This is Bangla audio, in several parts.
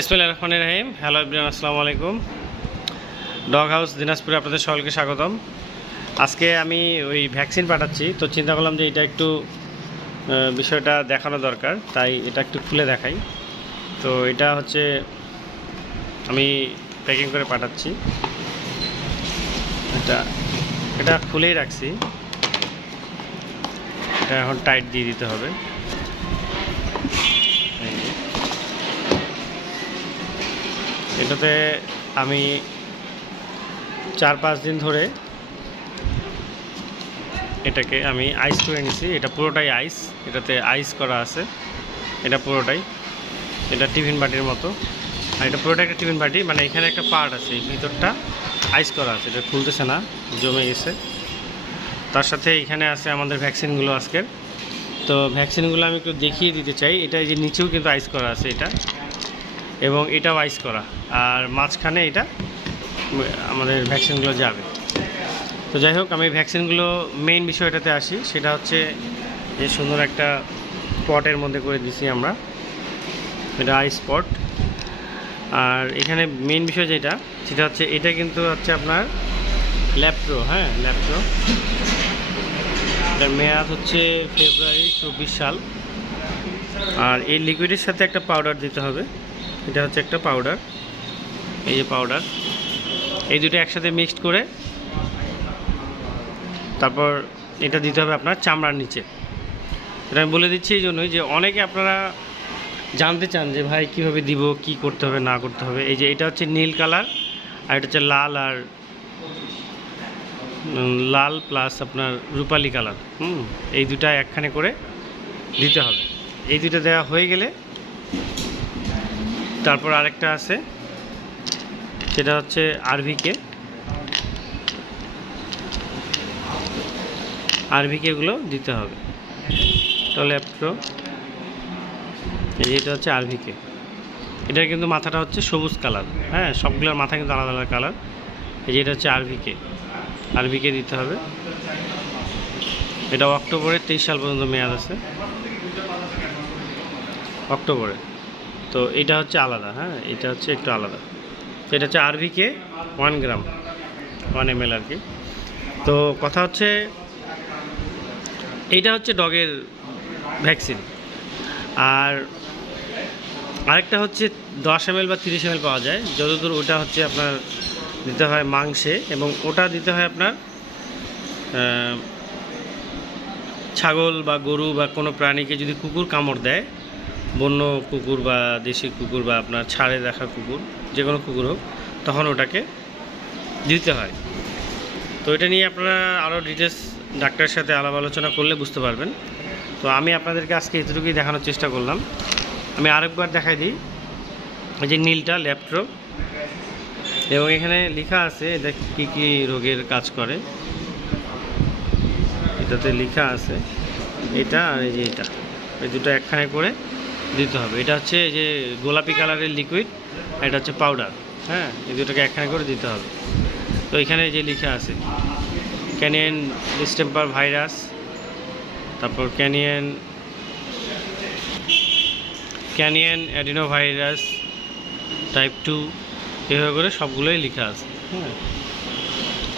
বিসমিল্লাহির রহমানির রহিম। হ্যালো এভরিওয়ান, আসসালামু আলাইকুম। ডগ হাউস দিনাজপুরে আপনাদের সকলকে স্বাগতম। আজকে আমি ওই ভ্যাকসিন পাঠাচ্ছি, তো চিন্তা করলাম যে এটা একটু বিষয়টা দেখানো দরকার, তাই এটা একটু খুলে দেখাই। তো এটা হচ্ছে আমি প্যাকিং করে পাঠাচ্ছি। এটা খুলেই রাখছি, এটা এখন টাইট দিয়ে দিতে হবে। এটাতে আমি 4-5 দিন ধরে এটাকে আমি আইস করে নিছি। এটা পুরোটাই আইস, এটাতে আইস করা আছে। এটা পুরোটাই, এটা টিফিন বাটির মতো। আর এটা পুরোটা একটা টিফিন বাটি, মানে এখানে একটা পার্ট আছে, ভিতরটা আইস করা আছে, এটা খুলতেছে না, জমে গেছে। তার সাথে এখানে আছে আমাদের ভ্যাকসিনগুলো আজকের। তো ভ্যাকসিনগুলো আমি একটু দেখিয়ে দিতে চাই। এটা এই যে নিচেও কিন্তু আইস করা আছে এটা, এবং এটাও আইস করা, আর মাঝখানে এটা আমাদের ভ্যাকসিনগুলো যাবে। তো যাই হোক, আমি ভ্যাকসিনগুলো মেইন বিষয়টাতে আসি। সেটা হচ্ছে যে সুন্দর একটা পটের মধ্যে করে দিছি আমরা, এটা আইস পট। আর এখানে মেইন বিষয় সেটা হচ্ছে এটা কিন্তু হচ্ছে আপনার ল্যাপ্রো, হ্যাঁ ল্যাপ্রো। এটার মেয়াদ হচ্ছে ফেব্রুয়ারি 24 সাল। আর এই লিকুইডের সাথে একটা পাউডার দিতে হবে। এটা হচ্ছে একটা পাউডার, এই যে পাউডার, এই দুটো একসাথে মিক্সড করে তারপর এটা দিতে হবে আপনার চামড়ার নিচে। এটা আমি বলে দিচ্ছি এই জন্যই যে অনেকে আপনারা জানতে চান যে ভাই কীভাবে দিব, কি করতে হবে না করতে হবে। এই যে এটা হচ্ছে নীল কালার, আর এটা হচ্ছে লাল, আর লাল প্লাস আপনার রূপালি কালার। এই দুটা একখানে করে দিতে হবে। এই দুটো দেওয়া হয়ে গেলে তারপর আরেকটা আছে, সেটা হচ্ছে আরভিকেগুলো দিতে হবে। তো ল্যাপ্রো, এটা হচ্ছে আরভিকে। এটার কিন্তু মাথাটা হচ্ছে সবুজ কালার, হ্যাঁ সবগুলোর মাথা কিন্তু আলাদা আলাদা কালার। এই যে এটা হচ্ছে আরভিকে দিতে হবে। এটা অক্টোবরের 23 সাল পর্যন্ত মেয়াদ আছে, অক্টোবরে। তো এটা হচ্ছে আলাদা, হ্যাঁ এটা হচ্ছে একটু আলাদা। তো এটা হচ্ছে আরভিকে 1 গ্রাম, 1 ml আর কি। তো কথা হচ্ছে এইটা হচ্ছে ডগের ভ্যাকসিন। আর আরেকটা হচ্ছে 10 ml বা 30 ml পাওয়া যায়, যতদূর ওটা হচ্ছে আপনার দিতে হয় মাংসে, এবং ওটা দিতে হয় আপনার ছাগল বা গরু বা কোনো প্রাণীকে যদি কুকুর কামড় দেয়, বন্য কুকুর বা দেশি কুকুর বা আপনার ছাড়ে রাখা কুকুর, যে কোনো কুকুর হোক, তখন ওটাকে দিতে হয়। তো এটা নিয়ে আপনারা আরও ডিটেলস ডাক্তারের সাথে আলাপ আলোচনা করলে বুঝতে পারবেন। তো আমি আপনাদেরকে আজকে এতটুকুই দেখানোর চেষ্টা করলাম। আমি আরেকবার দেখাই দিই, এই যে নীলটা ল্যাপ্রো, এবং এখানে লেখা আছে এটা কী কী রোগের কাজ করে, এটাতে লেখা আছে। এটা আর এই যে এটা, এই দুটো একখানে করে দিতে হবে। এটা হচ্ছে এই যে গোলাপি কালারের লিকুইড, আর এটা হচ্ছে পাউডার, হ্যাঁ এই দুটোকে একখানে করে দিতে হবে। তো এখানে যে লেখা আছে ক্যানিয়ান ডিস্টেম্পার ভাইরাস, তারপর ক্যানিয়ান অ্যাডিনোভাইরাস টাইপ 2, এভাবে করে সবগুলোই লেখা আছে, হ্যাঁ।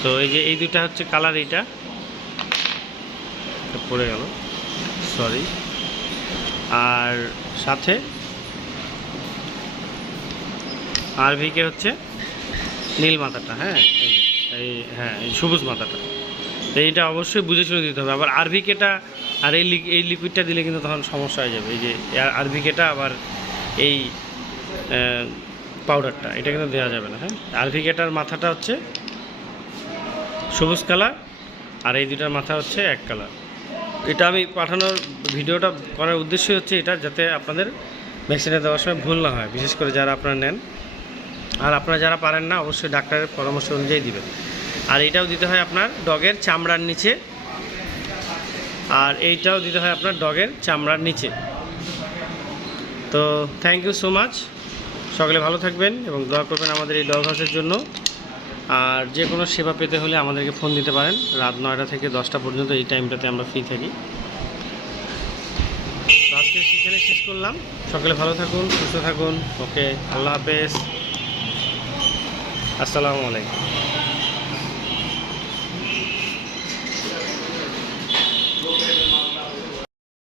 তো এই যে এই দুটা হচ্ছে কালার, এইটা পড়ে গেল, সরি। আর সাথে আরভিকে হচ্ছে নীল মাথাটা, হ্যাঁ এই সবুজ মাথাটা। তো এইটা অবশ্যই বুঝে শুনে দিতে হবে। আবার আরভিকেটা আর এই লিকুইডটা দিলে কিন্তু তখন সমস্যা হয়ে যাবে। এই যে আরভিকেটা আবার এই পাউডারটা, এটা কিন্তু দেওয়া যাবে না, হ্যাঁ। আরভিকেটার মাথাটা হচ্ছে সবুজ কালার, আর এই দুটার মাথা হচ্ছে এক কালার। এটা আমি পাঠানোর ভিডিওটা করার উদ্দেশ্যই হচ্ছে এটা, যাতে আপনাদের ভ্যাকসিনটা দেওয়ার সময় ভুল না হয়, বিশেষ করে যারা আপনারা নেন। আর আপনারা যারা পারেন না, অবশ্যই ডাক্তারের পরামর্শ অনুযায়ী দিবেন। আর এইটাও দিতে হয় আপনার ডগের চামড়ার নিচে, আর এইটাও দিতে হয় আপনার ডগের চামড়ার নিচে। তো থ্যাংক ইউ সো মাচ, সকলে ভালো থাকবেন এবং দোয়া করবেন আমাদের এই ডগ হাউসের জন্য। আর যে কোনো সেবা পেতে হলে আমাদেরকে ফোন দিতে পারেন। রাত 9টা থেকে 10টা পর্যন্ত এই টাইমটাতে আমরা ফ্রি থাকি। আজকে সেখানে শেষ করলাম। সকলে ভালো থাকুন, সুস্থ থাকুন। ওকে, আল্লাহ হাফেজ, আসসালামু আলাইকুম।